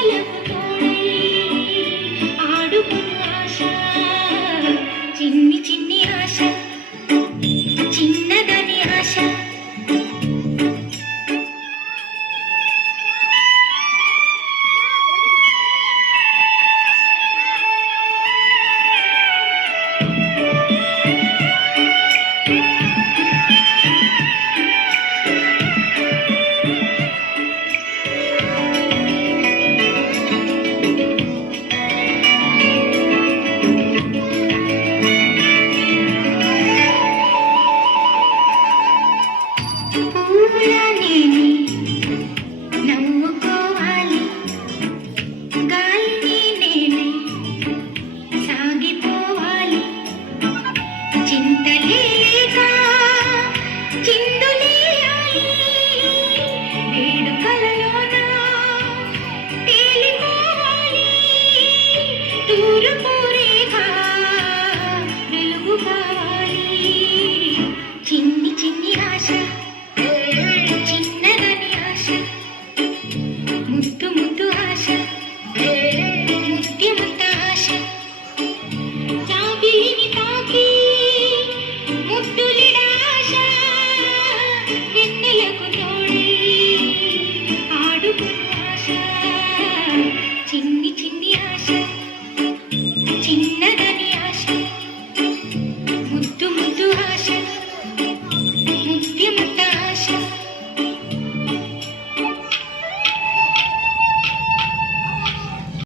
ఆశలకు తోడై ఆడుకును ఆశ, చిన్ని చిన్ని ఆశ, చిన్నదని ఆశ. పువ్వులా నేనే నవ్వుకోవాలి, గాలిని నేనే సాగిపోవాలి, చింతలేక చిందులేయాలి, వేడుకలలోన తేలిపోవాలి, తూర్పు రేఖ వెలుగు కావాలి, చిన్ని చిన్ని ఆశ, చిన్నదని ఆశ, ముద్దు ముద్దు ఆశ, ముద్దు ముద్దు ఆశ, జాబిలిని తాకి ముద్దులిడ ఆశ, వెన్నెలకు